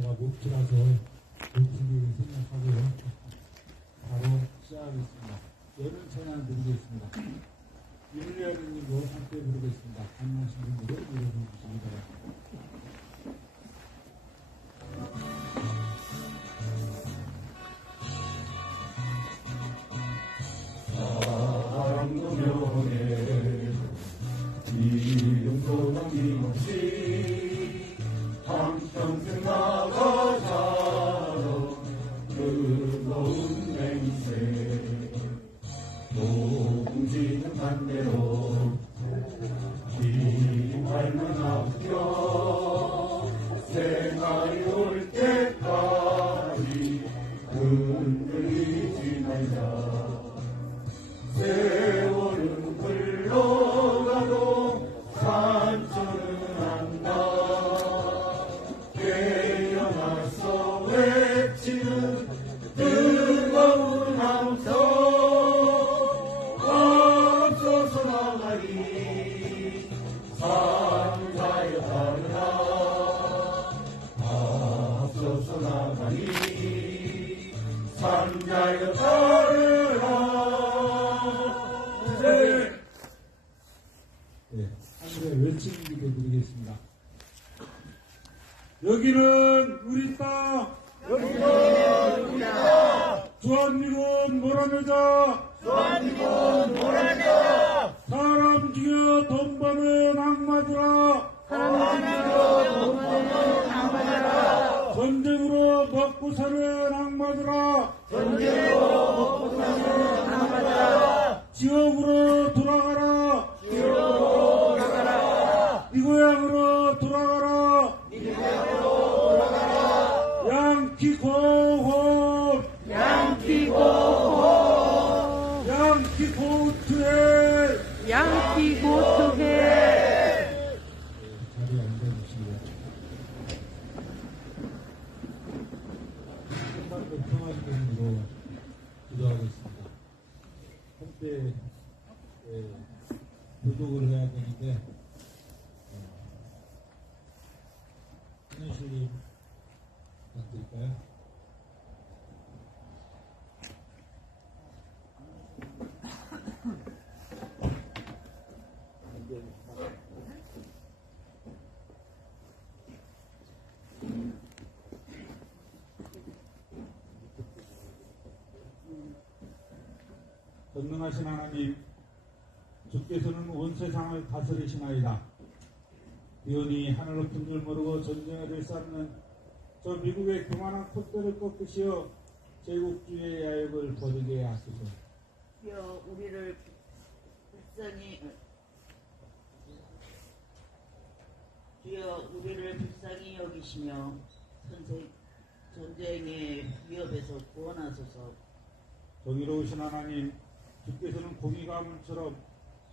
제가 목표라서 목표를 생각하고요. 바로 시작하겠습니다. 여름 찬양 드리겠습니다. 윤리아님도 함께 부르겠습니다. 반갑신 분들을 불러주시기 바랍니다. 한평생 나가자 뜨거운 맹세 동지는 반대로 기발만 아껴 생활이 올 때까지 흔들리지 말자 세월은 흘러가도 산천은 안다 깨어나서 외치는 뜨거운 함성 앞서서 나가리 산자여 따르라 앞서서 나가리 산자여 따르라. 네, 하늘의 외치는 기도 드리겠습니다. 여기는 우리 땅. 여기는 우리 땅. 주한미군 몰아내자. 주한미군 몰아내자. 사람 죽여 돈 버는 악마들아. 사람 죽여 돈 버는 악마들아. 전쟁으로 먹고 사는 악마들아. 전쟁으로 먹고 사는 악마들아. 지옥으로 돌아가라. 지옥으로 돌아가라. 네 고향으로 돌아가라. 네 고향으로 돌아가라. 양키고호 양키고호 양키고투해 양키고토해. 자리에 앉아주시고요. 한반도 평화주민으로 기도하겠습니다. 한때 교독을 해야 되는데 신현실님 부탁드릴까요? 전능하신 하나님, 주께서는 온 세상을 다스리시나이다. 비온이 하늘 높은 줄 모르고 전쟁을 쌓는 저 미국의 교만한 콧대를 꺾으시어 제국주의의 야욕을 버리게 하소서. 주여 우리를 불쌍히 여기시며 전쟁의 위협에서 구원하소서. 정의로우신 하나님, 주께서는 공의가 물처럼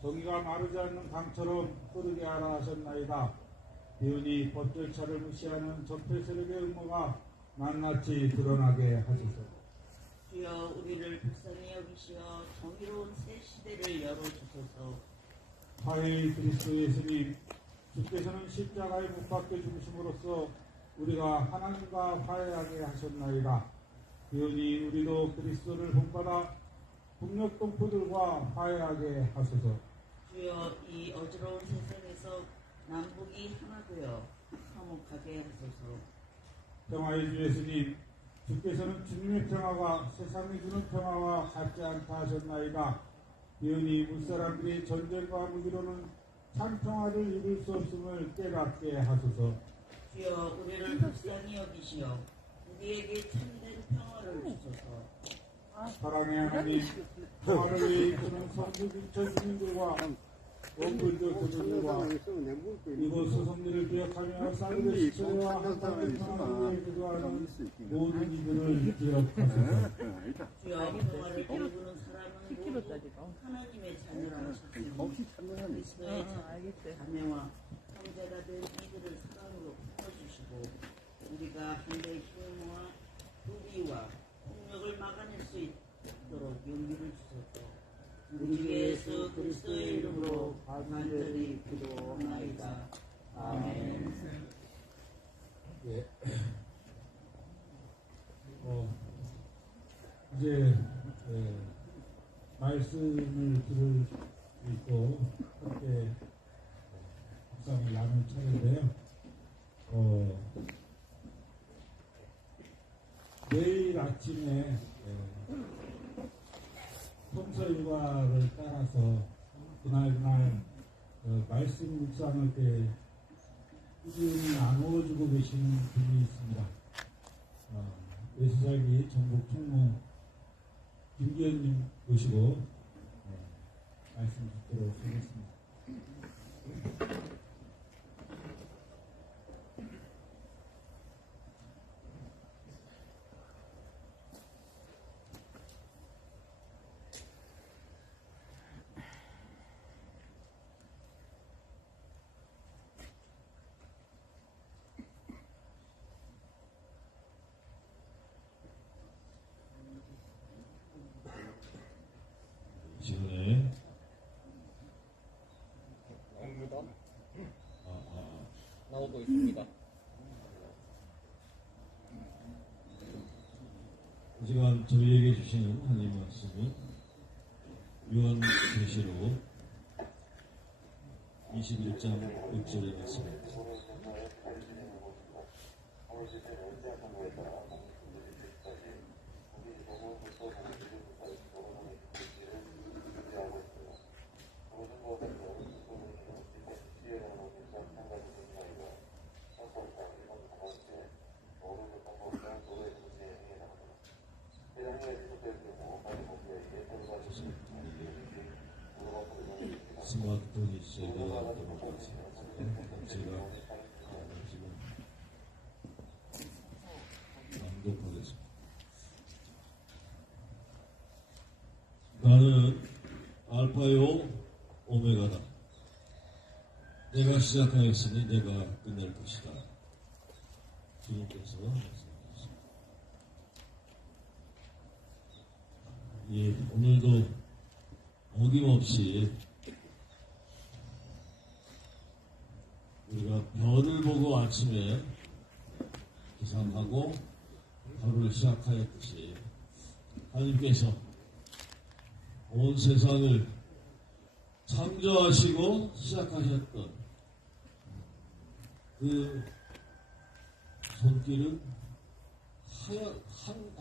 정의가 마르지 않는 강처럼 흐르게 하라 하셨나이다. 비운이 법 절차를 무시하는 적폐 세력의 음모가 낱낱이 드러나게 하소서. 주여 우리를 불쌍히 여기시어 정의로운 새 시대를 열어주소서. 화해의 그리스도 예수님, 주께서는 십자가에 못 박혀 죽으심으로써 우리가 하나님과 화해하게 하셨나이다. 비운이 우리도 그리스도를 본받아 북녘 동포들과 화해하게 하소서. 주여 이 어지러운 세상에서 남북이 하나 되어 화목하게 하소서. 평화의 주 예수님, 주께서는 주님의 평화가 세상이 주는 평화와 같지 않다 하셨나이다. 비운이 물사람들이 전쟁과 무기로는 참 평화를 이룰 수 없음을 깨닫게 하소서. 주여 우리를 불쌍히 여기시어 우리에게 참된 평화를 주소서. 사랑의 하나님, 평화를 위해 이끄는 성주 근처 주민들과 원불교 교주들과 이곳 소성들을 기억하며 사르의 시체와 한상의 평화를 위해 기도하는 모든 이들을 기억하소서. 주여 평화를 이루는 사람은 하나님의 자녀라는 그리스도의 자매와 형제가 된 이들을 사랑으로 풀어주시고 우리가 한대의 힘을 모아 불의와 폭력을 막아낼 수 있도록 용기를 주소서. 우리 주 예수 그리스도의 이름으로 간절히 기도하나이다. 아멘. 네. 말씀을 들을 수 있고 함께 묵상을 나눌 차례인데요. 내일 아침에 평소 일과를 따라서 그날 말씀 묵상할 때 꾸준히 나누어주고 계시는 분이 있습니다. 예수살기 전국 총무 김기현님 모시고 말씀 듣도록 하겠습니다. 시간에 나오고 있습니다. 이 시간 저희에게 주시는 하나님 말씀은 요한계시록 21장 6절의 말씀입니다. 스마트폰이 제가 넘어갔습니다. 제가 지금 낭독하겠습니다. 나는 알파요 오메가다. 내가 시작하였으니 내가 끝낼 것이다. 주님께서 말씀하셨습니다. 예, 오늘도 어김없이 우리가 별을 보고 아침에 기상하고 하루를 시작하였듯이 하나님께서 온 세상을 창조하시고 시작하셨던 그 손길은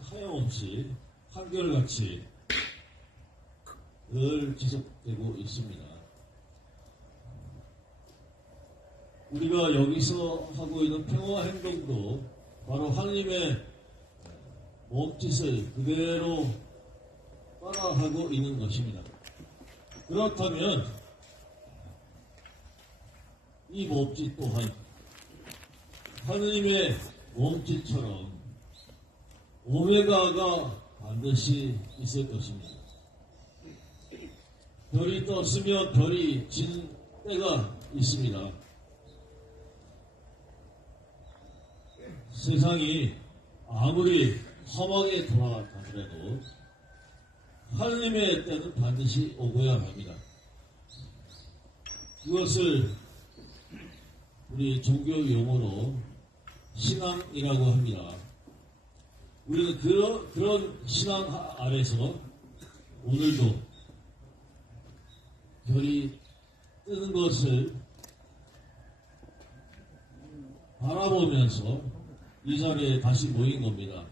하염없이 한결같이 늘 지속되고 있습니다. 우리가 여기서 하고 있는 평화 행동도 바로 하나님의 몸짓을 그대로 따라하고 있는 것입니다. 그렇다면 이 몸짓 또한 하나님의 몸짓처럼 오메가가 반드시 있을 것입니다. 별이 떴으며 별이 진 때가 있습니다. 세상이 아무리 험하게 돌아가더라도 하나님의 때는 반드시 오고야 합니다. 이것을 우리 종교 용어로 신앙이라고 합니다. 우리는 그런 신앙 아래서 오늘도 별이 뜨는 것을 바라보면서 이 자리에 다시 모인 겁니다.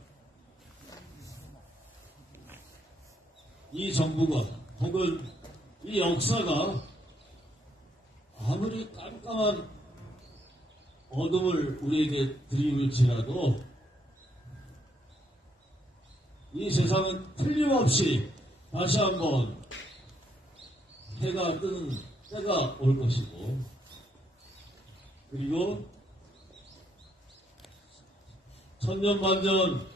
이 정부가 혹은 이 역사가 아무리 깜깜한 어둠을 우리에게 들이밀지라도 이 세상은 틀림없이 다시 한번 해가 뜨는 때가 올 것이고, 그리고 천년만년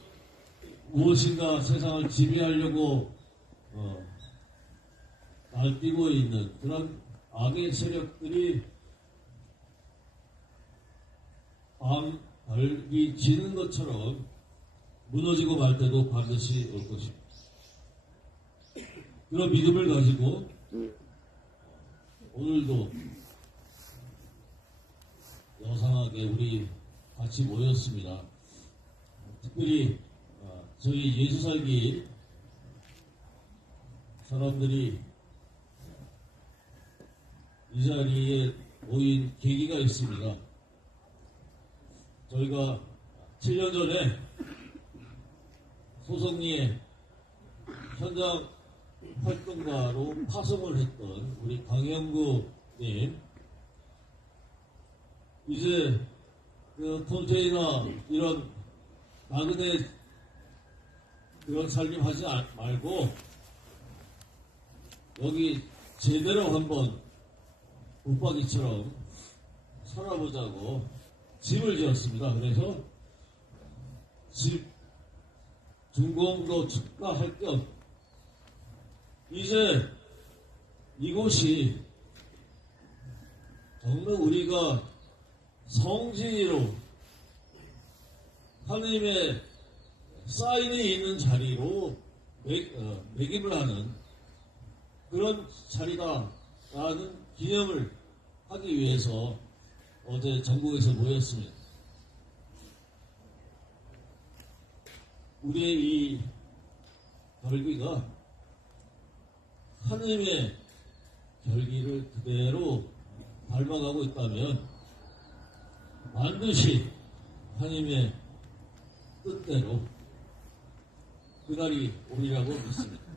무엇인가 세상을 지배하려고 날뛰고 있는 그런 악의 세력들이 밤별이 지는 것처럼 무너지고 말 때도 반드시 올 것입니다. 그런 믿음을 가지고 오늘도 여상하게 우리 같이 모였습니다. 특별히 저희 예수살기 사람들이 이 자리에 모인 계기가 있습니다. 저희가 7년 전에 소성리에 현장 활동가로 파송을 했던 우리 강영구님, 이제 그 컨테이너 이런 나그네 그런 살림 하지 말고 여기 제대로 한번 붙박이처럼 살아보자고 집을 지었습니다. 그래서 집 준공도 축가할 겸 이제 이곳이 정말 우리가 성지로 하나님의 사인이 있는 자리로 매김을 하는 그런 자리다라는 기념을 하기 위해서 어제 전국에서 모였습니다. 우리의 이 결기가 하나님의 결기를 그대로 닮아가고 있다면 반드시 하나님의 뜻대로 그날이 오리라고 믿습니다.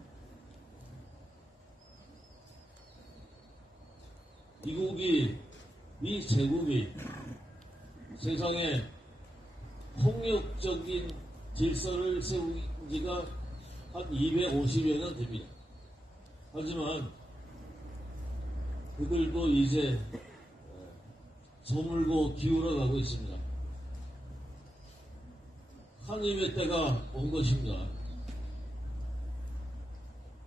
이 제국이 세상에 폭력적인 질서를 세운 지가 한 250여 년 됩니다. 하지만 그들도 이제 저물고 기울어가고 있습니다. 하나님의 때가 온 것입니다.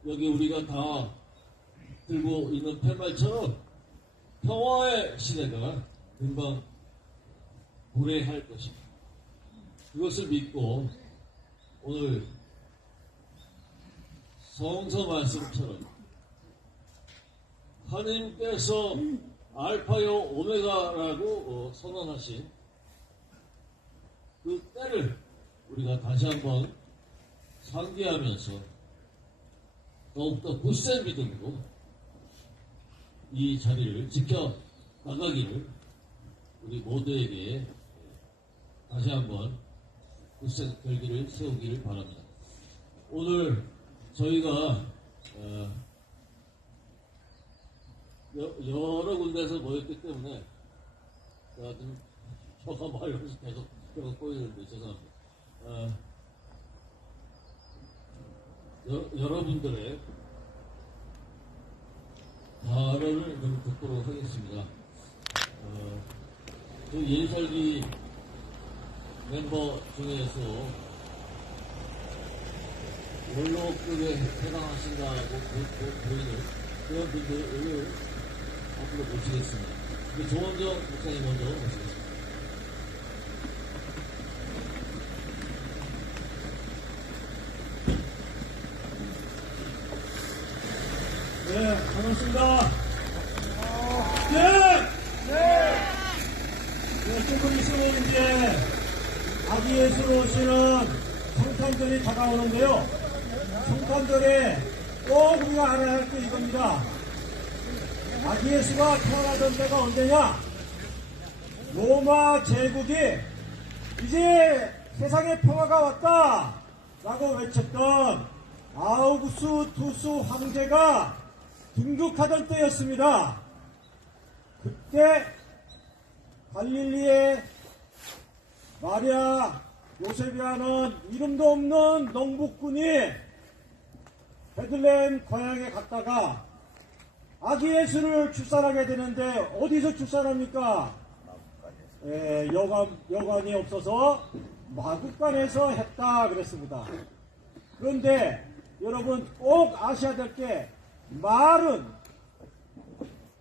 여기 우리가 다 들고 있는 팻말처럼 평화의 시대가 금방 도래할 것입니다. 그것을 믿고 오늘 성서 말씀처럼 하나님께서 알파요 오메가라고 선언하신 그 때를 우리가 다시 한번 상기하면서 더욱더 굳센 믿음으로 이 자리를 지켜나가기를 우리 모두에게 다시 한번 굳센 결기를 세우기를 바랍니다. 오늘 저희가 여러 군데에서 모였기 때문에 제가 좀 혀가 말려서 계속 혀가 꼬이는데 죄송합니다. 여러분들의 발언을 좀 듣도록 하겠습니다. 저 예살기 멤버 중에서 원로급에 해당하신다고 보이는 그런 분들을 앞으로 모시겠습니다. 조원정 목사님 먼저 모시겠습니다. 네, 반갑습니다. 네! 네, 조금 있으면 이제 아기 예수로 오시는 성탄절이 다가오는데요. 성탄절에 꼭 우리가 알아야 할 게 이겁니다. 아기 예수가 태어나던 때가 언제냐? 로마 제국이 이제 세상에 평화가 왔다! 라고 외쳤던 아우구스투스 황제가 등극하던 때였습니다. 그때 갈릴리의 마리아 요셉이라는 이름도 없는 농부꾼이 베들레헴 고향에 갔다가 아기 예수를 출산하게 되는데 어디서 출산합니까? 여관이 없어서 마국간에서 했다 그랬습니다. 그런데 여러분 꼭 아셔야 될 게 말은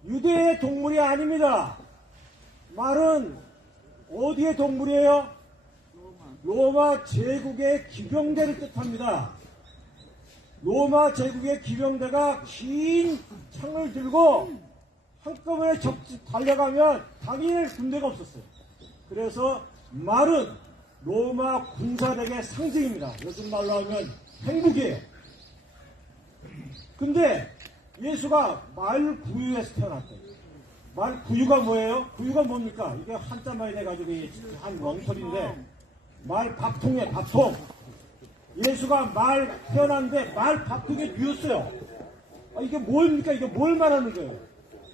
유대의 동물이 아닙니다. 말은 어디의 동물이에요? 로마 제국의 기병대를 뜻합니다. 로마 제국의 기병대가 긴 창을 들고 한꺼번에 달려가면 당일 군대가 없었어요. 그래서 말은 로마 군사력의 상징입니다. 요즘 말로 하면 행복이에요. 근데 예수가 말구유에서 태어났대요. 말구유가 뭐예요? 구유가 뭡니까? 이게 한자말이 돼가지고 한 엉터리인데 말밥통이에요. 밥통. 예수가 말 태어났는데 말밥통에 누웠어요. 이게 뭡니까? 이게 뭘 말하는 거예요?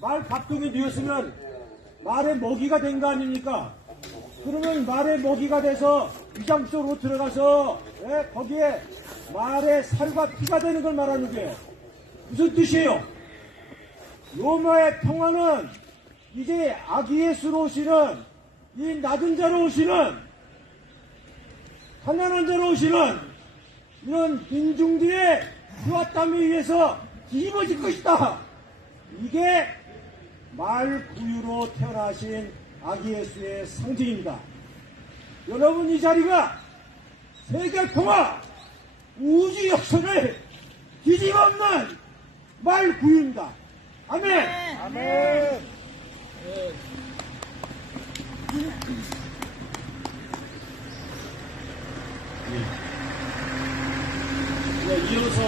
말밥통에 누웠으면 말의 먹이가 된 거 아닙니까? 그러면 말의 먹이가 돼서 위장 속으로 들어가서 거기에 말의 살과 피가 되는 걸 말하는 거예요. 무슨 뜻이에요? 로마의 평화는 이제 아기 예수로 오시는 이 낮은 자로 오시는 가난한 자로 오시는 이런 민중들의 피와 땀에 의해서 뒤집어질 것이다. 이게 말구유로 태어나신 아기 예수의 상징입니다. 여러분, 이 자리가 세계 평화, 우주 역사를 뒤집어엎는 말구유입니다. 아멘! 아멘! 이어서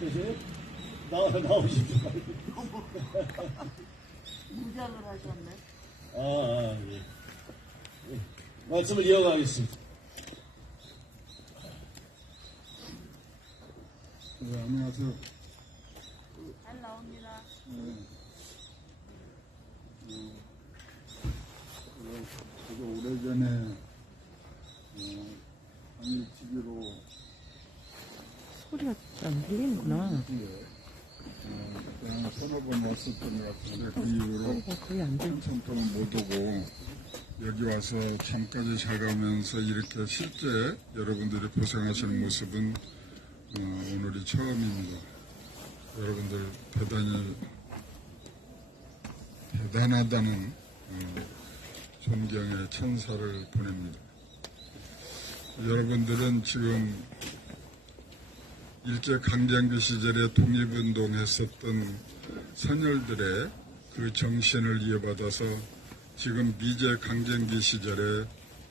그러세요? 나오십시오. 무작을 하셨네. 예. 말씀을 이어가겠습니다. 네, 안녕하세요. 잘 나옵니다. 되게 오래전에 당일치기로 소리가 안 들리는구나. 그냥 서너 번 왔었던 것 같은데 그 이후로 소리가 거의 안 들려. 한참 동안 못 오고 여기 와서 잠까지 자가면서 이렇게 실제 여러분들이 고생하시는 모습은 오늘이 처음입니다. 여러분들 대단히 대단하다는 존경의 천사를 보냅니다. 여러분들은 지금 일제강점기 시절에 독립운동했었던 선열들의 그 정신을 이어받아서 지금 미제강점기 시절에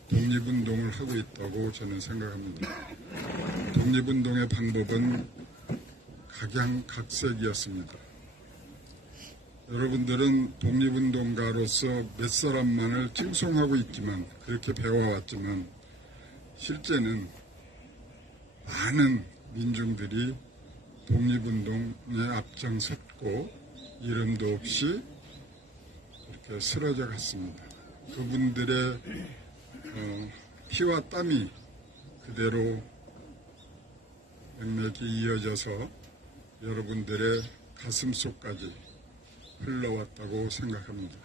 독립운동을 하고 있다고 저는 생각합니다. 독립운동의 방법은 각양각색이었습니다. 여러분들은 독립운동가로서 몇 사람만을 칭송하고 있지만 그렇게 배워왔지만 실제는 많은 민중들이 독립운동에 앞장섰고 이름도 없이 이렇게 쓰러져 갔습니다. 그분들의 피와 땀이 그대로 맥맥이 이어져서 여러분들의 가슴속까지 흘러왔다고 생각합니다.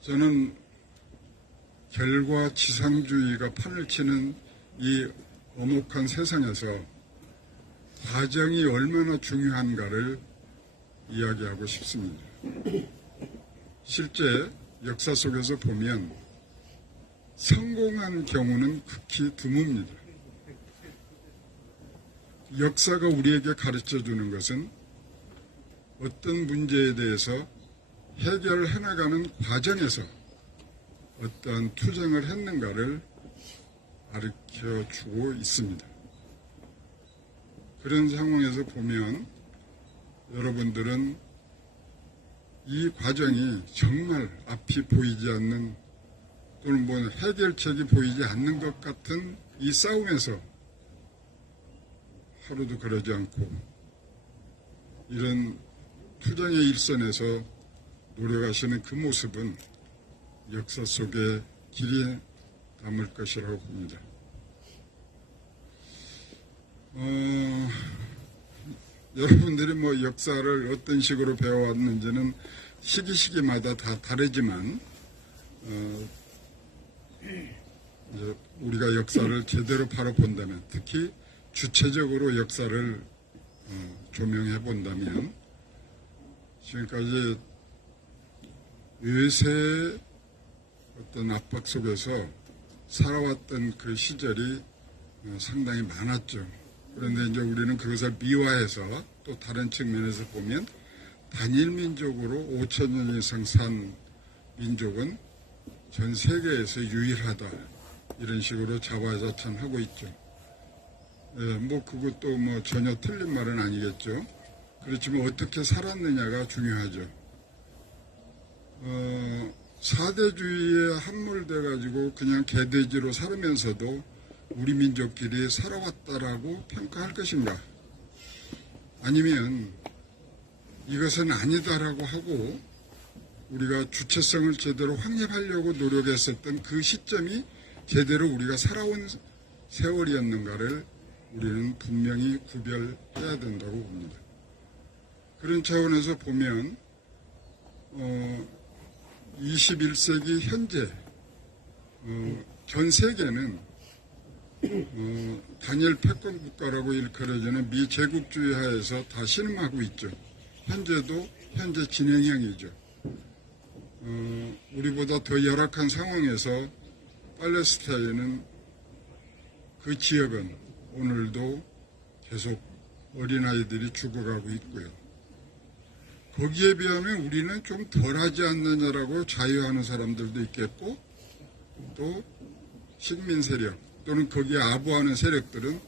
저는 결과지상주의가 판을 치는 이 엄혹한 세상에서 과정이 얼마나 중요한가를 이야기하고 싶습니다. 실제 역사 속에서 보면 성공한 경우는 극히 드뭅니다. 역사가 우리에게 가르쳐주는 것은 어떤 문제에 대해서 해결해 나가는 과정에서 어떠한 투쟁을 했는가를 가르쳐주고 있습니다. 그런 상황에서 보면 여러분들은 이 과정이 정말 앞이 보이지 않는 또는 뭐 해결책이 보이지 않는 것 같은 이 싸움에서 하루도 그러지 않고 이런 투쟁의 일선에서 노력하시는 그 모습은 역사 속에 길이 남을 것이라고 봅니다. 여러분들이 뭐 역사를 어떤 식으로 배워왔는지는 시기마다 다 다르지만 이제 우리가 역사를 제대로 바라본다면 특히 주체적으로 역사를 조명해 본다면 지금까지 외세의 어떤 압박 속에서 살아왔던 그 시절이 상당히 많았죠. 그런데 이제 우리는 그것을 미화해서 또 다른 측면에서 보면 단일 민족으로 5,000년 이상 산 민족은 전 세계에서 유일하다. 이런 식으로 자화자찬하고 있죠. 뭐 그것도 뭐 전혀 틀린 말은 아니겠죠. 그렇지만 어떻게 살았느냐가 중요하죠. 사대주의에 함몰돼 가지고 그냥 개돼지로 살으면서도 우리 민족끼리 살아왔다라고 평가할 것인가? 아니면 이것은 아니다라고 하고 우리가 주체성을 제대로 확립하려고 노력했었던 그 시점이 제대로 우리가 살아온 세월이었는가를 우리는 분명히 구별해야 된다고 봅니다. 그런 차원에서 보면 21세기 현재 전 세계는 단일 패권 국가라고 일컬어지는 미제국주의 하에서 다 신음하고 있죠. 현재도 현재 진행형이죠. 우리보다 더 열악한 상황에서 팔레스타인은 그 지역은 오늘도 계속 어린아이들이 죽어가고 있고요. 거기에 비하면 우리는 좀 덜하지 않느냐라고 자유하는 사람들도 있겠고 또 식민 세력 또는 거기에 아부하는 세력들은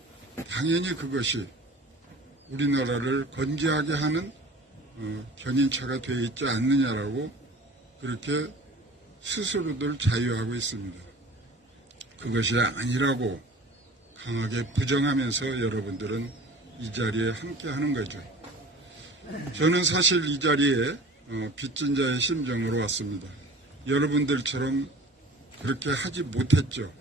당연히 그것이 우리나라를 건재하게 하는 견인차가 되어 있지 않느냐라고 그렇게 스스로들 자유하고 있습니다. 그것이 아니라고 강하게 부정하면서 여러분들은 이 자리에 함께 하는 거죠. 저는 사실 이 자리에 빚진 자의 심정으로 왔습니다. 여러분들처럼 그렇게 하지 못했죠.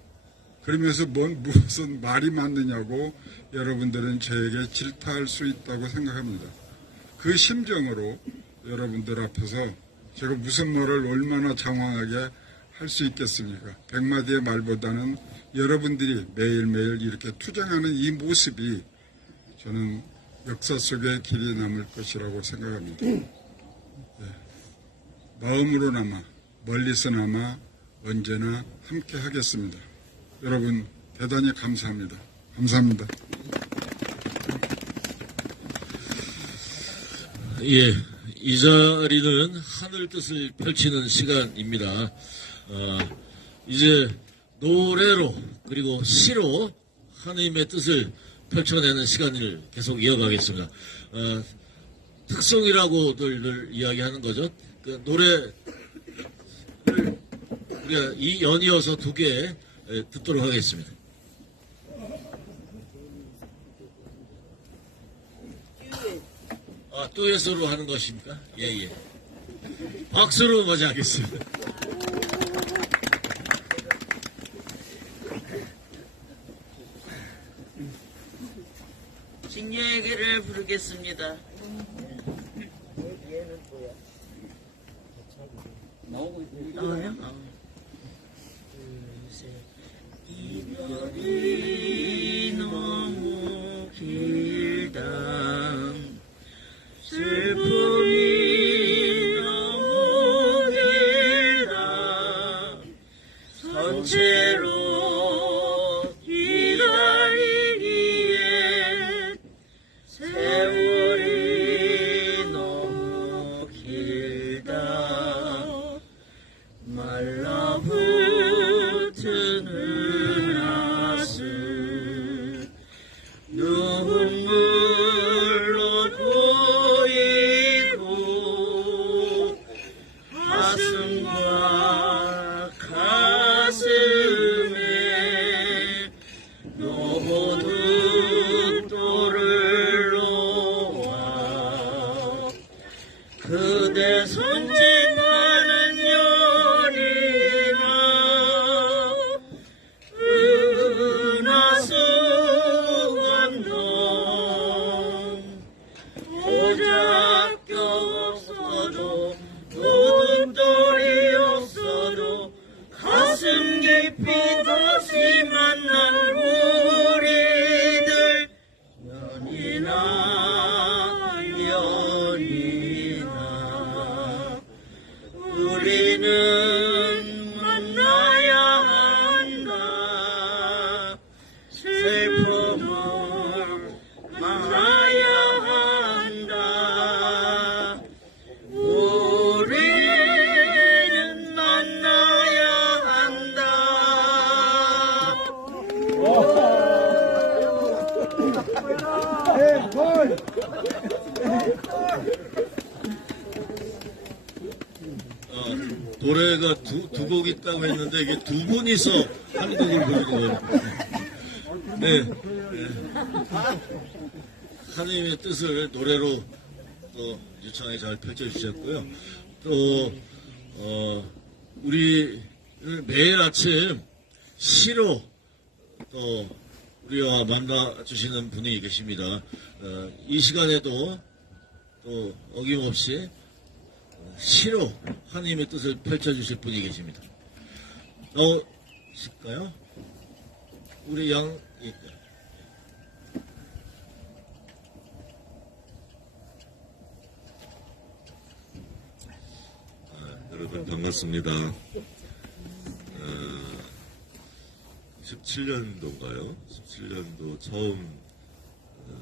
그러면서 무슨 말이 맞느냐고 여러분들은 저에게 질타할 수 있다고 생각합니다. 그 심정으로 여러분들 앞에서 제가 무슨 말을 얼마나 장황하게 할 수 있겠습니까? 100마디의 말보다는 여러분들이 매일매일 이렇게 투쟁하는 이 모습이 저는 역사 속에 길이 남을 것이라고 생각합니다. 네. 마음으로나마 멀리서나마 언제나 함께 하겠습니다. 여러분 대단히 감사합니다. 감사합니다. 예, 이 자리는 하늘 뜻을 펼치는 시간입니다. 이제 노래로 그리고 시로 하나님의 뜻을 펼쳐내는 시간을 계속 이어가겠습니다. 특성이라고들 이야기하는 거죠. 그 노래를 우리가 이 연이어서 두 개 듣도록 하겠습니다. 듀엣으로 하는 것입니까? 예. 박수로 맞이하겠습니다. 징여에게를 부르겠습니다. 나오고 있습니다. 나와요? 이별이 너무 길다. 슬픔이 너무 길다. 선체로 기다리기에 세월이 너무 길다. 말라붙은 가슴 눈물로 보이고 가슴과 가슴에 노도돌을 놓아 그대 손짓하는 연이나 은하수건 넘 고작교 없어도 노돌이 없어도 가슴 깊이 다시 만난 우리들 연이나 우리는 만나야 한다. 노래가 두 곡 있다고 했는데 이게 두 분이서 한 곡을 부르는 거예요. 네. 하나님의 뜻을 노래로 또 유창하게 잘 펼쳐주셨고요. 또 우리 매일 아침 시로 또 우리와 만나주시는 분이 계십니다. 이 시간에도 또 어김없이 시로 하나님의 뜻을 펼쳐주실 분이 계십니다. 나오실까요? 우리 양 여러분 반갑습니다. 17년도인가요? 17년도 처음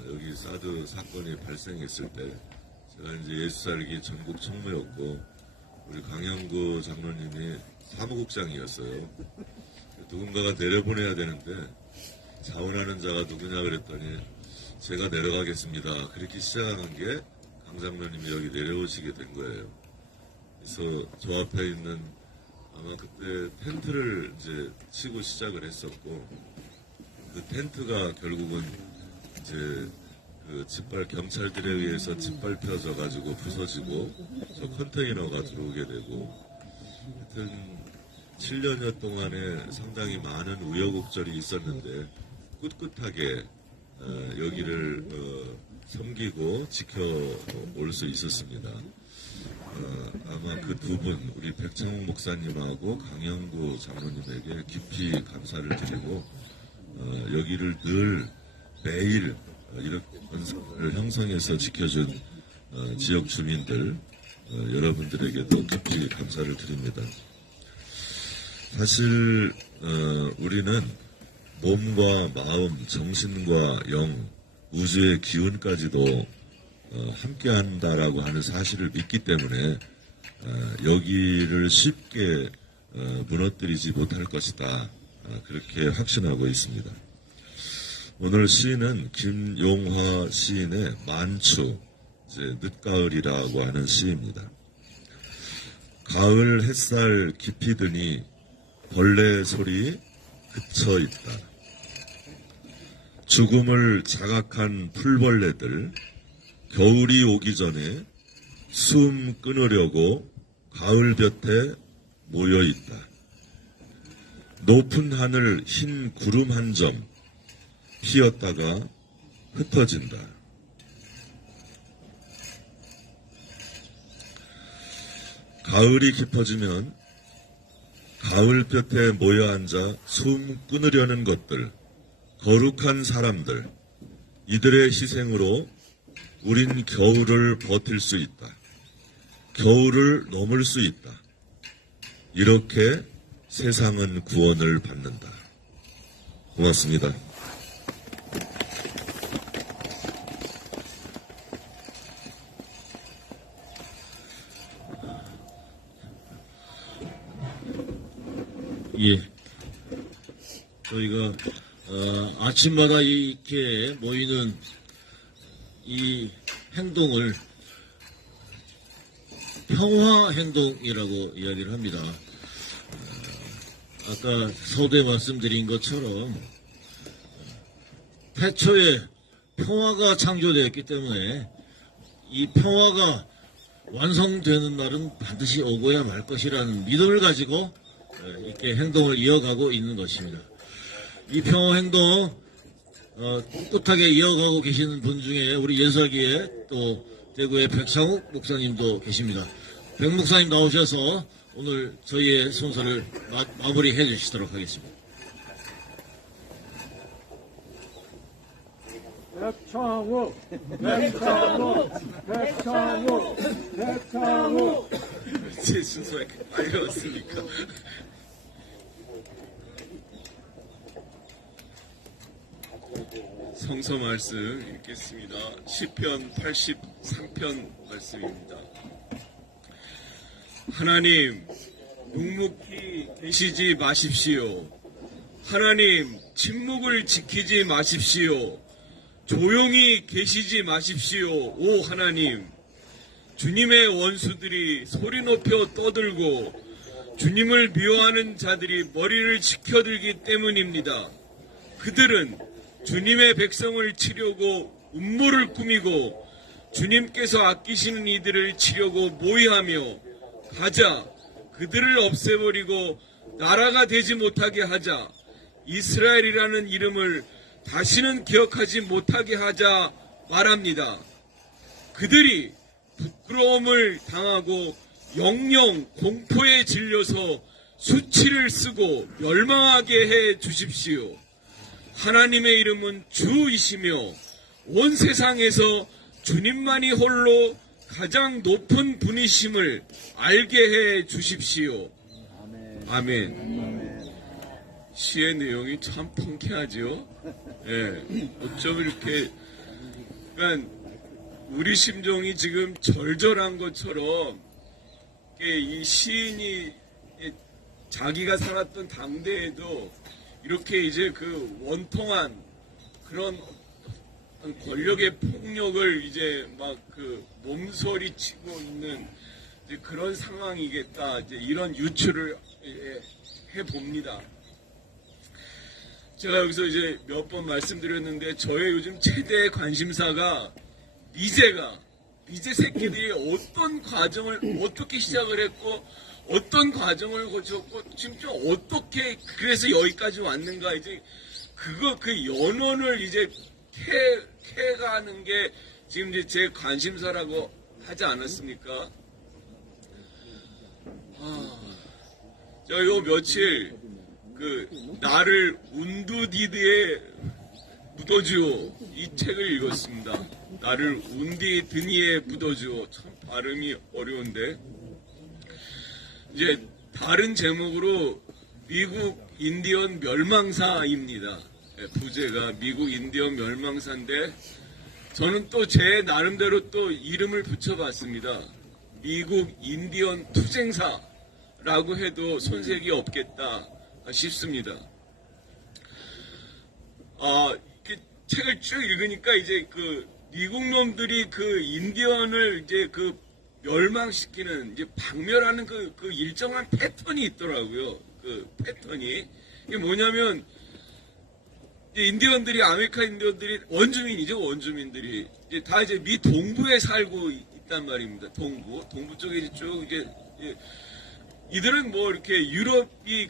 여기 사드 사건이 발생했을 때 제가 이제 예수 살기 전국 총무였고 우리 강영구 장로님이 사무국장이었어요. 누군가가 내려보내야 되는데 자원하는 자가 누구냐 그랬더니 제가 내려가겠습니다. 그렇게 시작하는 게 강 장로님이 여기 내려오시게 된 거예요. 그래서 저 앞에 있는 아마 그때 텐트를 이제 치고 시작을 했었고 그 텐트가 결국은 이제 그 짓밟 경찰들에 의해서 짓밟혀져 가지고 부서지고 저 컨테이너가 들어오게 되고 하여튼 7년여 동안에 상당히 많은 우여곡절이 있었는데 꿋꿋하게 여기를 섬기고 지켜올 수 있었습니다. 아마 그 두 분, 우리 백창욱 목사님하고 강영구 장로님에게 깊이 감사를 드리고, 여기를 늘 매일 이렇게 건설을 형성해서 지켜준 지역 주민들, 여러분들에게도 깊이 감사를 드립니다. 사실, 우리는 몸과 마음, 정신과 영, 우주의 기운까지도 함께 한다라고 하는 사실을 믿기 때문에 여기를 쉽게 무너뜨리지 못할 것이다. 그렇게 확신하고 있습니다. 오늘 시는 김용화 시인의 만추, 이제 늦가을이라고 하는 시입니다. 가을 햇살 깊이 드니 벌레 소리 그쳐 있다. 죽음을 자각한 풀벌레들 겨울이 오기 전에 숨 끊으려고 가을 볕에 모여 있다. 높은 하늘 흰 구름 한 점 피었다가 흩어진다. 가을이 깊어지면 가을 볕에 모여 앉아 숨 끊으려는 것들, 거룩한 사람들, 이들의 희생으로 우린 겨울을 버틸 수 있다. 겨울을 넘을 수 있다. 이렇게 세상은 구원을 받는다. 고맙습니다. 예. 저희가 아침마다 이렇게 모이는 이 행동을 평화 행동이라고 이야기를 합니다. 아까 서두에 말씀드린 것처럼 태초에 평화가 창조되었기 때문에 이 평화가 완성되는 날은 반드시 오고야 말 것이라는 믿음을 가지고 이렇게 행동을 이어가고 있는 것입니다. 이 평화 행동 꿋꿋하게 이어가고 계시는 분 중에 우리 예수살기에 또 대구의 백창욱 목사님도 계십니다. 백 목사님 나오셔서 오늘 저희의 순서를 마무리해 주시도록 하겠습니다. 백창욱. 제 순서가 빨리 왔습니까? 성서 말씀 읽겠습니다. 시편 83편 말씀입니다. 하나님, 묵묵히 계시지 마십시오. 하나님, 침묵을 지키지 마십시오. 조용히 계시지 마십시오. 오 하나님, 주님의 원수들이 소리 높여 떠들고 주님을 미워하는 자들이 머리를 치켜들기 때문입니다. 그들은 주님의 백성을 치려고 음모를 꾸미고 주님께서 아끼시는 이들을 치려고 모의하며 가자, 그들을 없애버리고 나라가 되지 못하게 하자, 이스라엘이라는 이름을 다시는 기억하지 못하게 하자 말합니다. 그들이 부끄러움을 당하고 영영 공포에 질려서 수치를 쓰고 멸망하게 해 주십시오. 하나님의 이름은 주이시며 온 세상에서 주님만이 홀로 가장 높은 분이심을 알게 해 주십시오. 아멘. 시의 내용이 참 통쾌하죠. 예, 어쩜 이렇게, 그러니까 우리 심정이 지금 절절한 것처럼 이 시인이 자기가 살았던 당대에도 이렇게 이제 그 원통한 그런 권력의 폭력을 이제 막 그 몸서리치고 있는 이제 그런 상황이겠다, 이제 이런 유추를 해 봅니다. 제가 여기서 이제 몇 번 말씀드렸는데 저의 요즘 최대의 관심사가 미제 새끼들이 어떤 과정을 어떻게 시작을 했고 어떤 과정을 거쳤고 지금 어떻게 그래서 여기까지 왔는가, 이제 그 연원을 이제 캐가는 게 지금 이제 제 관심사라고 하지 않았습니까? 제가 요 며칠 그 나를 운두디드에 묻어주오 이 책을 읽었습니다. 나를 운디 드니에 묻어주오. 참 발음이 어려운데 이제 다른 제목으로 미국 인디언 멸망사입니다. 부제가 미국 인디언 멸망사인데 저는 또 제 나름대로 또 이름을 붙여봤습니다. 미국 인디언 투쟁사라고 해도 손색이 없겠다 싶습니다. 이렇게 책을 쭉 읽으니까 이제 그 미국 놈들이 그 인디언을 이제 그 멸망시키는, 이제 박멸하는 그 일정한 패턴이 있더라고요. 그 패턴이. 이게 뭐냐면, 인디언들이, 아메리카 인디언들이 원주민이죠, 원주민들이. 이제 다 이제 미 동부에 살고 있단 말입니다. 동부 쪽에 이제 쭉 이제, 이들은 뭐 이렇게 유럽이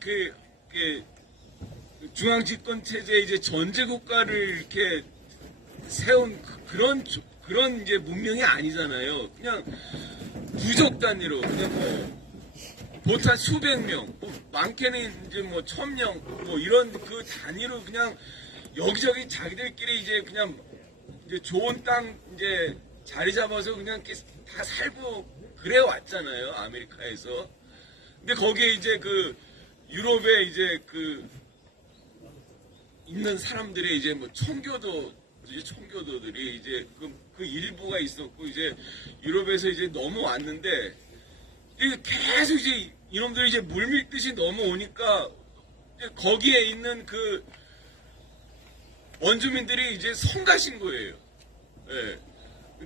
중앙 집권 체제 이제 전제 국가를 이렇게 세운 그런 이제 문명이 아니잖아요. 그냥 부족 단위로 그냥 뭐 보통 수백 명, 많게는 이제 뭐 1000명 뭐 이런 그 단위로 그냥 여기저기 자기들끼리 이제 그냥 이제 좋은 땅 이제 자리 잡아서 그냥 이렇게 다 살고 그래 왔잖아요, 아메리카에서. 근데 거기에 이제 그 유럽에 이제 그 있는 사람들의 이제 뭐 청교도들이 이제 그 일부가 있었고 이제 유럽에서 이제 넘어왔는데 계속 이제 이놈들이 이제 물밀듯이 넘어오니까 이제 거기에 있는 그 원주민들이 이제 성가신 거예요. 예.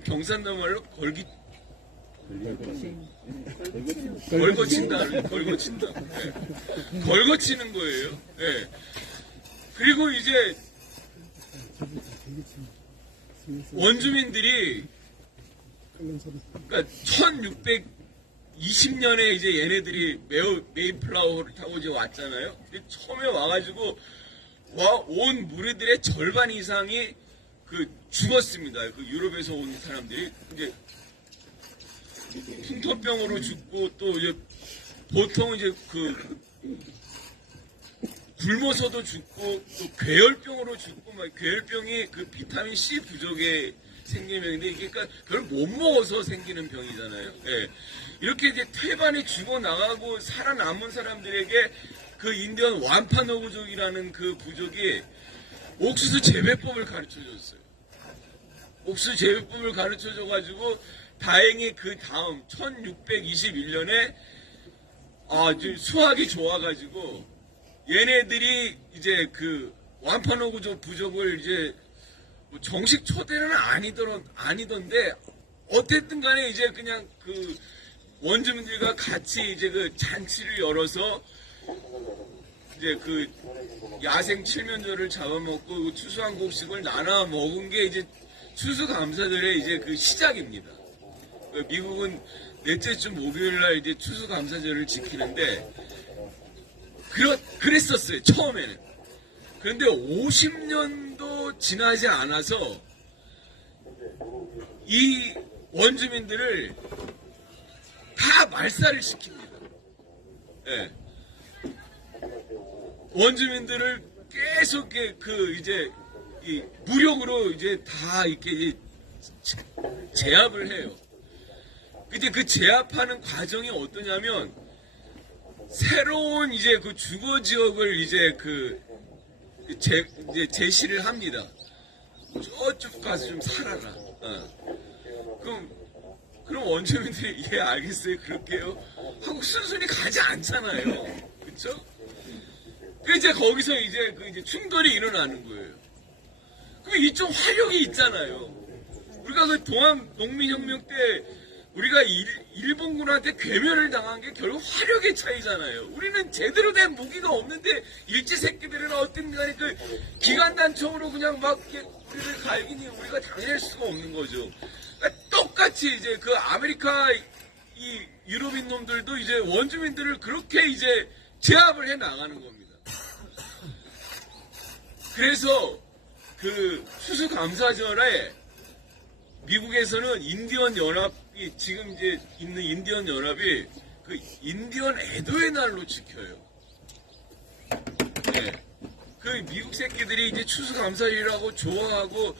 경상도 말로 걸거친다. 예. 걸거치는 거예요. 예. 그리고 이제 원주민들이 그러니까 1620년에 이제 얘네들이 메이플라워를 타고 이제 왔잖아요. 처음에 와가지고 온 무리들의 절반 이상이 그 죽었습니다. 그 유럽에서 온 사람들이 이제 흉터병으로 죽고 또 이제 보통 이제 그 굶어서도 죽고 또 괴혈병으로 죽고 막 괴혈병이 그 비타민 C 부족에 생기는 병인데 이게 그러니까 그걸 못 먹어서 생기는 병이잖아요. 예. 이렇게 이제 태반에 죽어 나가고 살아남은 사람들에게 그 인디언 완파노구족이라는 그 부족이 옥수수 재배법을 가르쳐 줬어요. 옥수수 재배법을 가르쳐 줘가지고 다행히 그 다음 1621년에 수학이 좋아가지고 얘네들이 이제 그 완파노구족 부족을 이제 뭐 정식 초대는 아니던데 어쨌든 간에 이제 그냥 그 원주민들과 같이 이제 그 잔치를 열어서 이제 그 야생 칠면조를 잡아먹고 추수한 곡식을 나눠 먹은 게 이제 추수감사절의 이제 그 시작입니다. 미국은 넷째 주 목요일날 이제 추수감사절을 지키는데 그랬었어요 처음에는. 그런데 50년도 지나지 않아서 이 원주민들을 다 말살을 시킵니다. 예. 원주민들을 계속 이제 이 무력으로 이제 다 이렇게 제압을 해요. 근데 그 제압하는 과정이 어떠냐면 새로운 이제 그 주거 지역을 이제 이제 제시를 합니다. 저쪽 가서 좀 살아라. 그럼 원주민들이 예 알겠어요 그럴게요 하고 순순히 가지 않잖아요. 그렇죠? 그 이제 거기서 이제 충돌이 일어나는 거예요. 그럼 이쪽 화력이 있잖아요. 우리가 그 동학 농민혁명 때 우리가 일본군한테 괴멸을 당한 게 결국 화력의 차이잖아요. 우리는 제대로 된 무기가 없는데 일제 새끼들은 어떤 간에 그 기관단총으로 그냥 막 이렇게 우리를 갈기니 우리가 당할 수가 없는 거죠. 그러니까 똑같이 이제 그 아메리카 이 유럽인 놈들도 이제 원주민들을 그렇게 이제 제압을 해 나가는 겁니다. 그래서 그 추수감사절에 미국에서는 인디언 연합이 지금 이제 있는 인디언 연합이 그 인디언 애도의 날로 지켜요. 네. 그 미국 새끼들이 이제 추수감사절이라고 좋아하고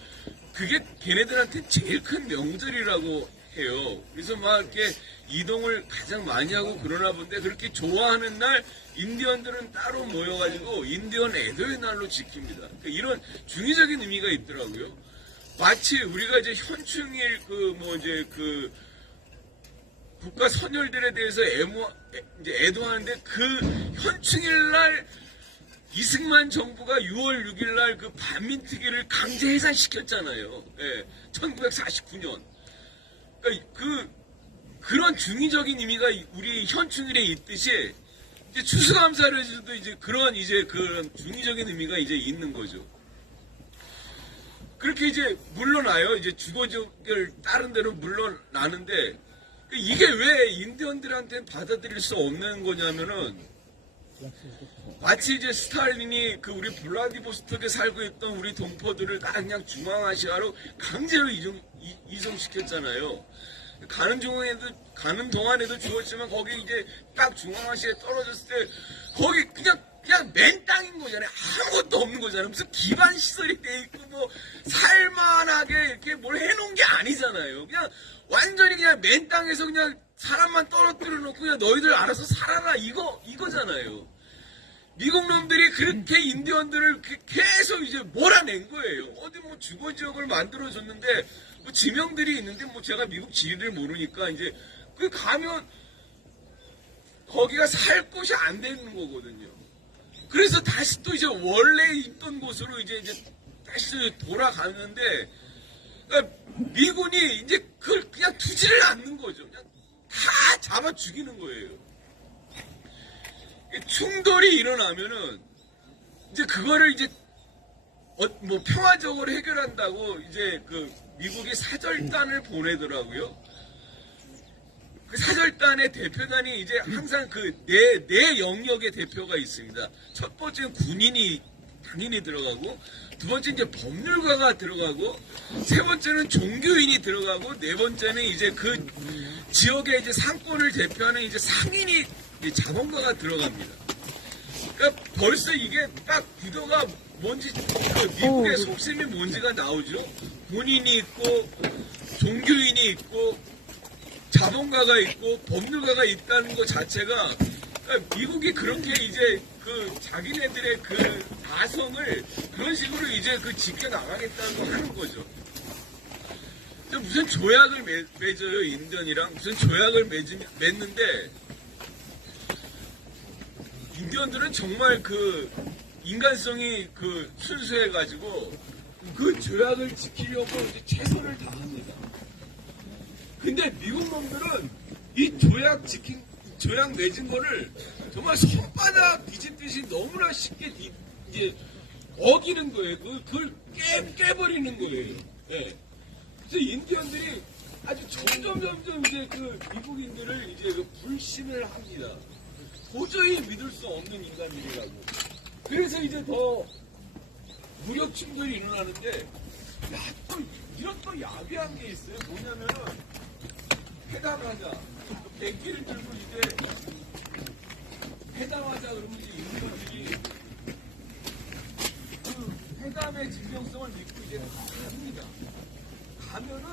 그게 걔네들한테 제일 큰 명절이라고 해요. 그래서 막 이렇게 이동을 가장 많이 하고 그러나 본데 그렇게 좋아하는 날 인디언들은 따로 모여가지고 인디언 애도의 날로 지킵니다. 그러니까 이런 중의적인 의미가 있더라고요. 마치 우리가 이제 현충일 국가 선열들에 대해서 이제 애도하는데 그 현충일 날 이승만 정부가 6월 6일 날 그 반민특위를 강제 해산시켰잖아요. 예, 1949년. 그러니까 그런 중의적인 의미가 우리 현충일에 있듯이 이제 추수감사절에도 이제 그런 중의적인 의미가 이제 있는 거죠. 그렇게 이제 물러나요. 이제 주거지역을 다른 데로 물러나는데 이게 왜 인디언들한테는 받아들일 수 없는 거냐면은 마치 이제 스탈린이 그 우리 블라디보스톡에 살고 있던 우리 동포들을 다 그냥 중앙아시아로 강제로 이송시켰잖아요. 가는 동안에도 죽었지만 거기 이제 딱 중앙아시아에 떨어졌을 때 거기 그냥 맨 땅인 거잖아요. 아무것도 없는 거잖아요. 무슨 기반 시설이 돼 있고 뭐 살만하게 이렇게 뭘 해놓은 게 아니잖아요. 그냥 완전히 그냥 맨 땅에서 그냥 사람만 떨어뜨려 놓고 그냥 너희들 알아서 살아라 이거잖아요. 미국 놈들이 그렇게 인디언들을 계속 이제 몰아낸 거예요. 어디 뭐 주거 지역을 만들어 줬는데 뭐 지명들이 있는데 뭐 제가 미국 지리를 모르니까 이제 그 가면 거기가 살 곳이 안 되는 거거든요. 그래서 다시 또 이제 원래 있던 곳으로 이제 다시 돌아가는데 그러니까 미군이 이제 그걸 그냥 두지를 않는 거죠. 그냥 다 잡아 죽이는 거예요. 충돌이 일어나면은 이제 그거를 이제 뭐 평화적으로 해결한다고 이제 그 미국이 사절단을 보내더라고요. 그 사절단의 대표단이 이제 항상 그 내 영역의 대표가 있습니다. 첫 번째는 군인이 당연히 들어가고, 두 번째 이제 법률가가 들어가고, 세 번째는 종교인이 들어가고, 네 번째는 이제 그 지역의 이제 상권을 대표하는 이제 상인이 자본가가 들어갑니다. 그러니까 벌써 이게 딱 구도가 뭔지 그 미국의 속셈이 뭔지가 나오죠. 군인이 있고 종교인이 있고 자본가가 있고 법률가가 있다는 것 자체가 그러니까 미국이 그렇게 이제 그 자기네들의 그 가성을 그런 식으로 이제 그 지켜나가겠다고 하는 거죠. 무슨 조약을 맺어요, 인디언이랑. 무슨 조약을 맺는데, 인디언들은 정말 그 인간성이 그 순수해가지고 그 조약을 지키려고 이제 최선을 다합니다. 근데 미국 놈들은 이 조약 맺은 거를 정말 손바닥 뒤집듯이 너무나 쉽게 이제 어기는 거예요. 그걸 깨버리는 거예요. 예. 그래서 인디언들이 아주 점점 이제 그 미국인들을 이제 그 불신을 합니다. 도저히 믿을 수 없는 인간들이라고. 그래서 이제 더 무력 충돌이 일어나는데, 야, 또 이런 또 야비한 게 있어요. 뭐냐면은 회담하자. 백기를 들고 이제 회담하자 그러면 이제 인디언들이 그 회담의 진정성을 믿고 이제 갑니다. 가면은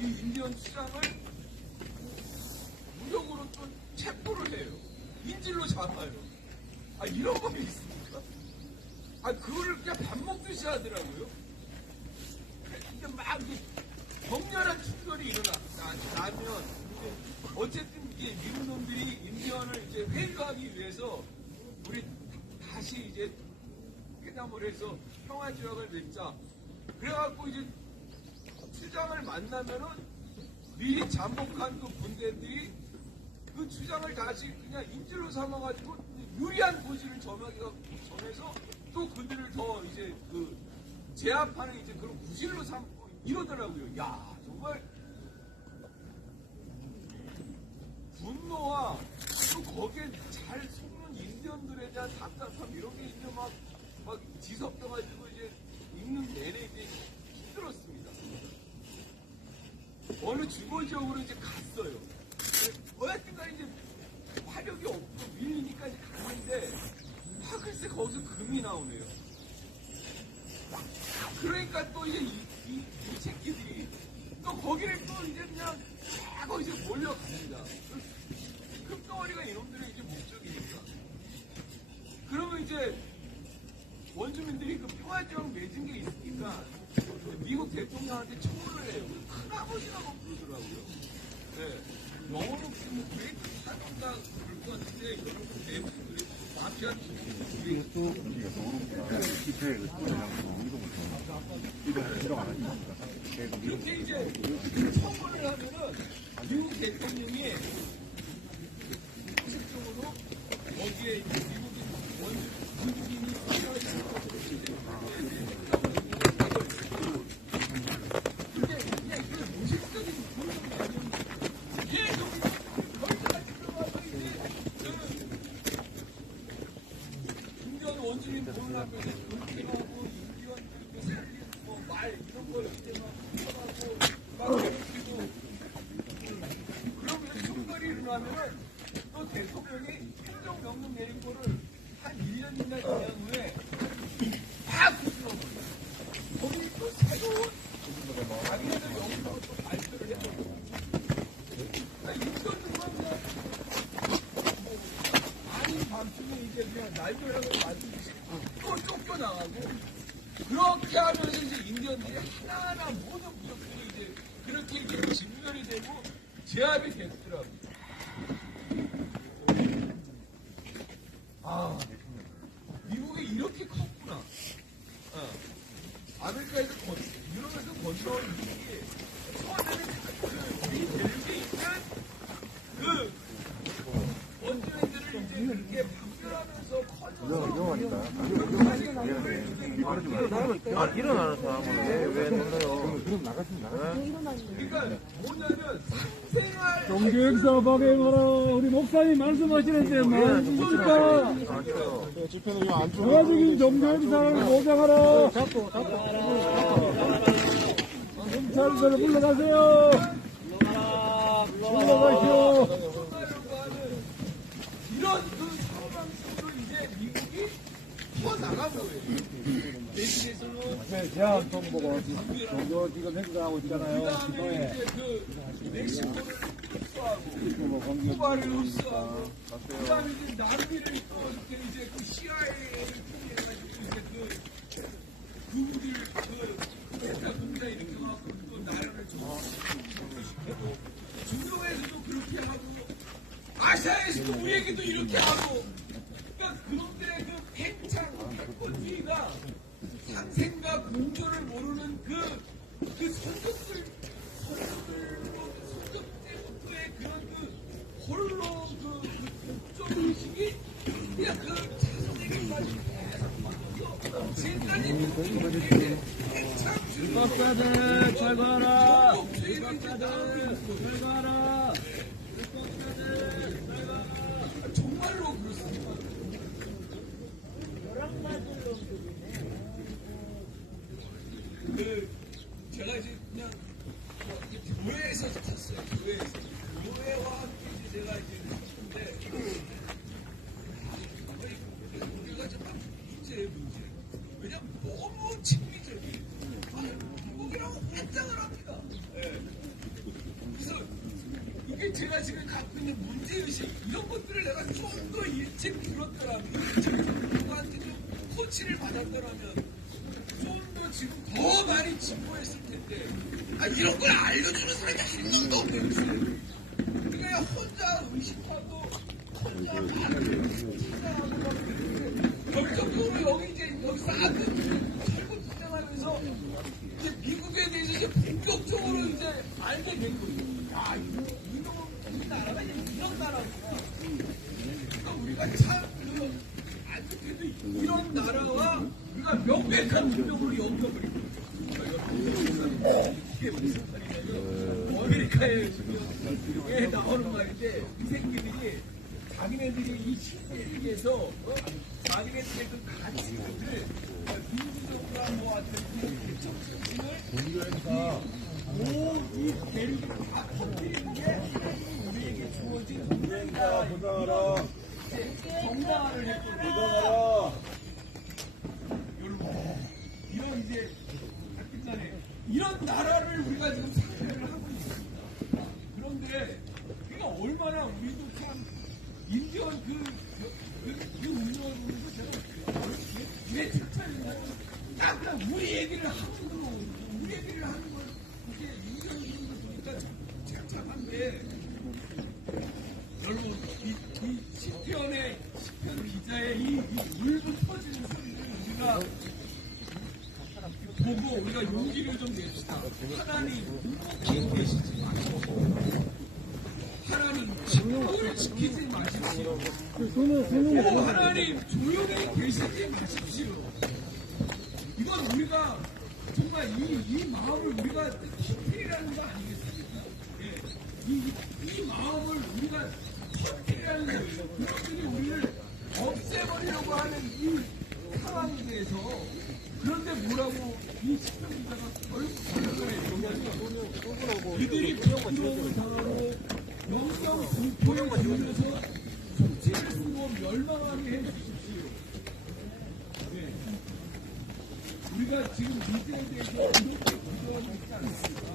이 인디언 수장을 무력으로 또 체포를 해요. 인질로 잡아요. 아, 이런 거 있습니까? 아, 그거를 그냥 밥 먹듯이 하더라고요. 이게 막 격렬한 충돌이 나면 어쨌든 이제 미국 놈들이 인디언을 이제 회유하기 위해서 우리 다시 이제 회담을 해서 평화 조약을 맺자. 그래갖고 이제 추장을 만나면은 미리 잠복한 그 군대들이 그 추장을 다시 그냥 인질로 삼아가지고 유리한 고지를 정해서 또 그들을 더 이제 그 제압하는 이제 그런 구실로 삼고 이러더라고요. 야, 정말 분노와 또 거기에 잘 속는 인디언들에 대한 답답함 이런 게 이제 막 뒤섞여가지고 이제 읽는 내내 이제 힘들었습니다. 어느 주거 지역으로 이제 갔어요. 어쨌든간 이제 화력이 없고 밀리니까 이제 갔는데, 글쎄 거기서 금이 나오네요. 그러니까 또 이제 이 새끼들이 또 거기를 또 이제 그냥 거기서 몰려갑니다. 금덩어리가 이놈들의 이제 목적이니까. 그러면 이제 원주민들이 그 평화지역 맺은 게 있으니까 미국 대통령한테 청구를 해요. 큰아버지라고 부르더라고요. 네. 영어로 쓰면 되게 큰아버지가 부를 것 같은데, 여러분 대부분들이 마피아 이렇게 이제 청구를 하면은 미국 대통령이 공식적으로 거기에 이제 미국인이 근데 그냥 그 무식적인 공정이 계속 거기까지 들어가서 이제 그 인디언 원주민 보는 앞에서 그렇게 하고 인디언들 그 살린 말 이런 걸 이제 막 쳐가고 막 그렇게도 그러면서 총궐이 일어나면은 또 대통령이 행정명령 내린 거를 한 1년이나 2년 후에 다 부수러버려요. 거기 또 새로운 자기네들 영상을 또 발표를 해버려요. 인권들만 그냥 아닌 밤중에 이제 그냥 날벼락을 맞으듯이 또 쫓겨나가고, 그렇게 하면서 이제 인디언들이 하나하나 모든 부족들이 이제 그렇게 이제 직면이 되고 제압이 됐더라고요. 아, 미국이 이렇게 컸구나. 아메리카에서 유럽에서 건너온 미국이 처음에는 우리 벨기에 있는 그 원주민들을 이제 그렇게 박멸하면서 커져서 일어나는 사람은 왜 놀래요? 그러니까 뭐냐면 생생할 종교역사 박애하라. 우리 목사님 말씀하시는데 말씀입니까? 평화적인 종교역사를 보장하라. 경찰들을 불러가세요. 불러가시오. 이런 그 상황식으로 이제 미국이 퍼나간 거예요. 대신에서는 제한 통보가 종교 지금 행사하고 있잖아요. 그다음에 지도에. 이제 그 멕시코를 흡수하고 쿠바를 흡수하고 그다음에 이제 남미를 또 이렇게 이제 그 CIA를 통해가지고 이제 그분들 그 군자 이렇게 하고 또 나라를 정복시키고 중동에서도 그렇게 하고 아시아에서도 우리에게도 이렇게 하고, 그러니까 그놈들의 그 팽창 백번주의가 상생과 공존을 모르는 그 선수들로 홀로 그 의식이 그냥 그 자선에게 가지고 계속 지금까지 불법자들 잘 가라. 불법자들 잘 가라. 정말로 그렇습니다. 제가 이제 그냥 교회에서 잤어요. 교회와 함께 이제 제가 이제 갔는데 우리가 좀 문제예요, 문제. 왜냐면 너무 친미적이 한국이라고 환장을 합니다. 예. 그래서 이게 제가 지금 갖고 있는 문제의식 이런 것들을 내가 좀 더 일찍 들었더라면 누구한테 좀 코치를 받았더라면 좀 더 지금 더 많이 진보했을 텐데 이런 걸 알려주는 사람이 한 명도 없는 거예요. 그러니까 혼자 의식하고 혼자 말을 찾아가고 결정적으로 여기 이제 여기서 철거 투쟁하면서 이제 미국에 대해서 이제 본격적으로 이제 알게 된 거예요. 야, 이놈은 우리나라가 이런 나라구나. 그러니까 우리가 참 안타깝게도 이런 나라와 우리가 명백한 운명으로 엮여버린 거예요. 이게 무슨 말이냐면 아메리카에 왜 나오는 말인데 이 새끼들이 자기네들이 이 시대에서 자기네들의 그 가치를 민주적으로 뭐 하여튼 그 정신을 이 대륙을 다 퍼뜨리는 게 우리에게 주어진 운명이다. 정당화를 했거든요. 여러분, 이런 이제 이런 나라를 우리가 지금 상대를 하고 있습니다. 그런데 우리가 얼마나 우리도 참 인디언 그 운동을 보면서 제가 왜 칭찬했나요? 딱 우리 얘기를 하는 거, 우리 얘기를 하는 걸 이게 인디언 보니까 참 착한데 여러분 이 시편의 시편 기자의 이 울고 터지는 소리를 우리가 보고 우리가 용기를 좀 냅시다. 하나님 king 계시지 마시고 하나님 칭령을 지키지 마십시오. 하나님 조용히 계시지 마십시오. 이건 우리가 정말 이 마음을 우리가 터뜨리라는 거 아니겠습니까? 예. 이 마음을 우리가 터뜨리라는 거예요. 그것들이 우리를 없애버리려고 하는 이 상황에 대해서 그런데 뭐라고 이 시편기자가 결국 이들이 부끄러움을 당하고 영적 공포에 걸려서 정치를 쓰고 멸망하게 해주십시오. 네. 우리가 지금 미래에 대해서 이렇게 부끄러워하고 있지 않습니까?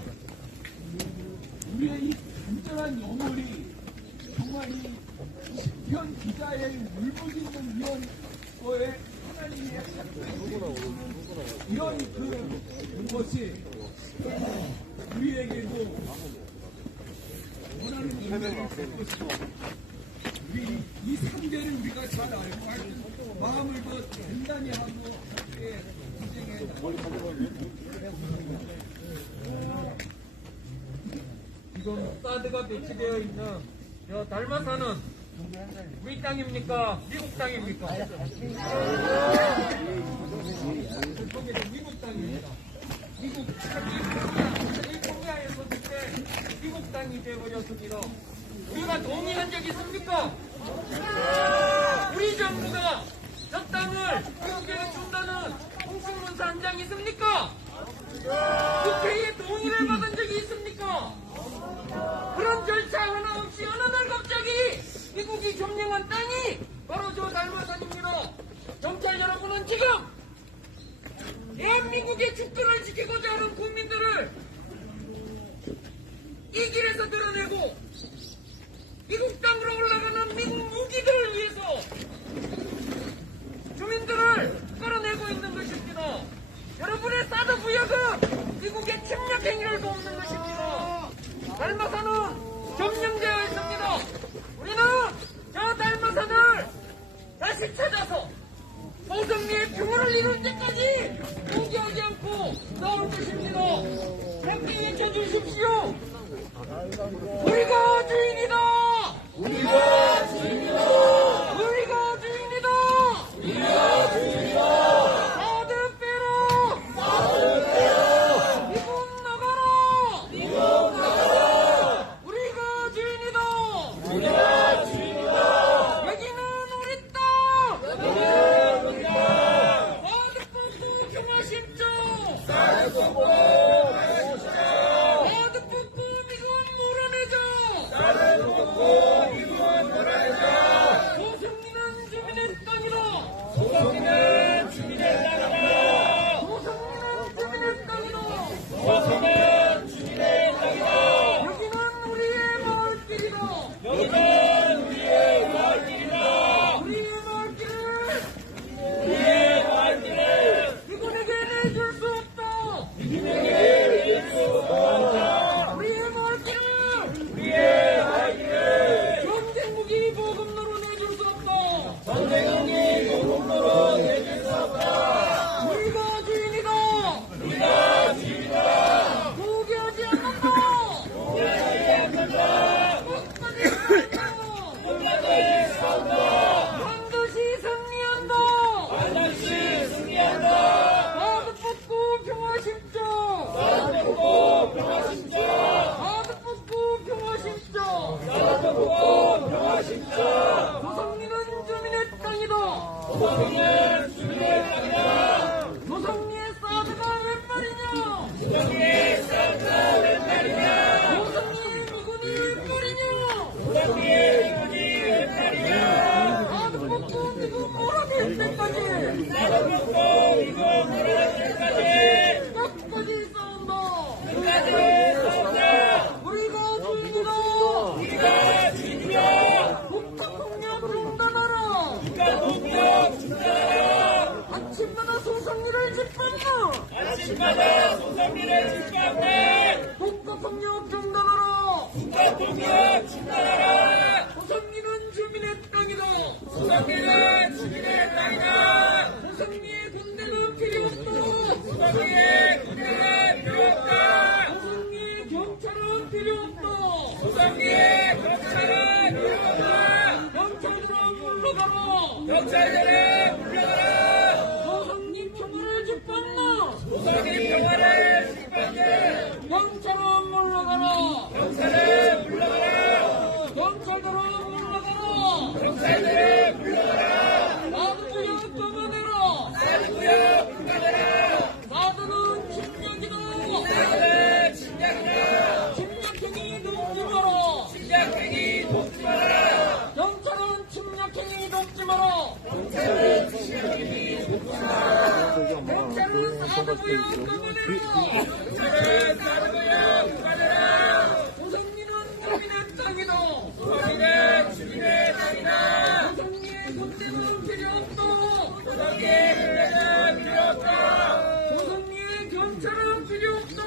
우리의 이 간절한 영혼이 정말 이 시편 기자의 울부짖는 이런 거에 하나님의 이런 그것이 우리에게도 원하는 은혜를 줄 것이고 우리 이 상대를 우리가 잘 알고 하여튼 마음을 더 단단히 하고 함께 투쟁해 지금 사드가 배치되어 있는 저 달마사는 우리 땅입니까? 미국 땅입니까? 거기서 미국 땅입니다. 미국 일본야에서 그때 미국 땅이 되어버렸습니다. 우리가 동의한 적 있습니까? 우리 정부가 저 땅을 미국에게 준다는 공식문서 한 장 있습니까? 국회에 동의를 받은 적이 있습니까? 그런 절차 하나 없이 어느 날 갑자기 미국이 점령한 땅이 바로 저 달마산입니다. 경찰 여러분은 지금 대한민국의 주권을 지키고자 하는 국민들을 이 길에서 드러내고 미국 땅으로 올라가는 미국 무기들을 위해서 주민들을 끌어내고 있는 것입니다. 여러분의 사드 구역은 미국의 침략 행위를 돕는 것입니다. 달마산은 점령되어 있습니다. 우리는 저 달마산을 다시 찾아서 소승리의 평화를 이룰 때까지 포기하지 않고 나올 것입니다. 함께 외쳐주십시오. 우리가 주인이다. 여기는 우리 땅! 아득북구 평화심정! 아득북구 미군 몰아내자! 소성리는 주민의 땅이다! 소성리는 주민의 땅이다! 여기는 우리의 마을길이다! 우리의 마을길을 이군에게 내줄 수 없다! 우리의 마을길을 전쟁 무기 보급로로 내줄 수 없다! 우리가 주인이다! 포기하지 않는다! 끝까지 싸운다! 반드시 승리한다! 아득북구 평화심정! 조성리는 주민의 땅이다! 조성리의 사드가 웬 말이냐! 조성리의 미군이 웬 말이냐! 아득북구 미군 몰아낼 때까지! 끝까지 싸운다! 우리가 주인이다! 국가폭력 중단하라! 아침마다 소성리를 짓밟는! 국가폭력 중단하라! 소성리는 주민의 땅이다! 소성리의 군대가 필요 없다! 소성리의 경찰은 필요 없다! 경찰들아 물러가라! 소성리 평화를 짓밟나! 경찰은 물러가라! 경찰들은 물러가라! 사드구역 끊어내라! 사드는 침략이다! 침략행위 돕지 마라! 경찰은 침략행위 돕지 마라! 경찰은 사드구역 끊어내라! 소성리는 주민의 땅이다! 소성리의 군대는 필요 없다! 소성리의 경찰은 필요 없다!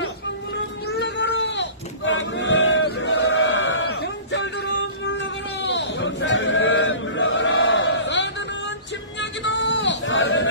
국방부는 물러가라! 경찰들은 물러가라! 사드는 침략이다! 사드는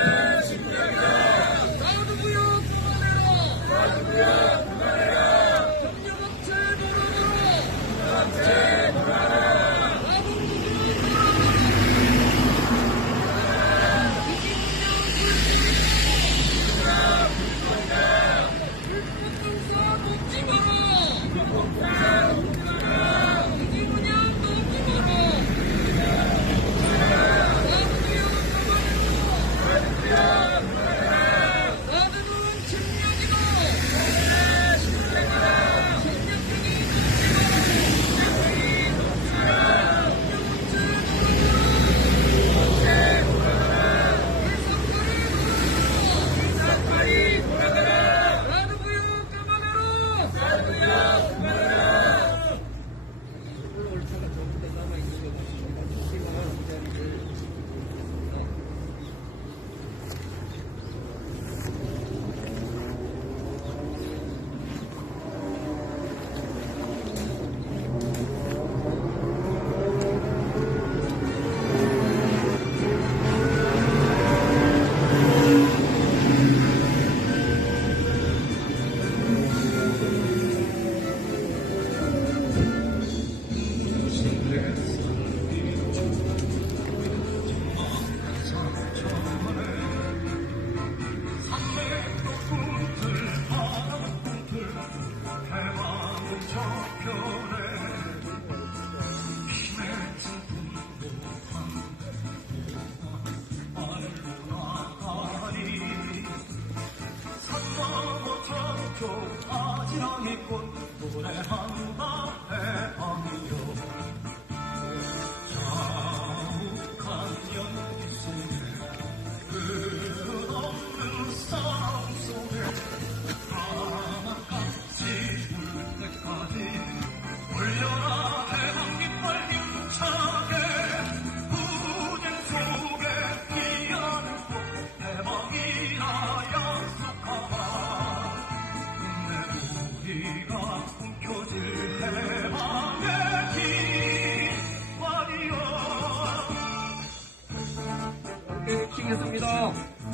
치겠습니다.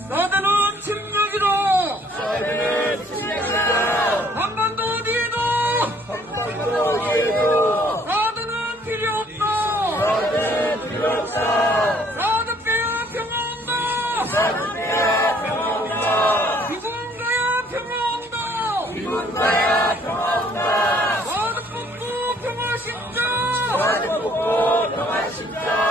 나대는 침략이다. 한반도 어디에도 나대는 필요 없다. 나대 빼야 평화 온다. 미군 가야 평화 온다. 나대 뽑고 평화 심자.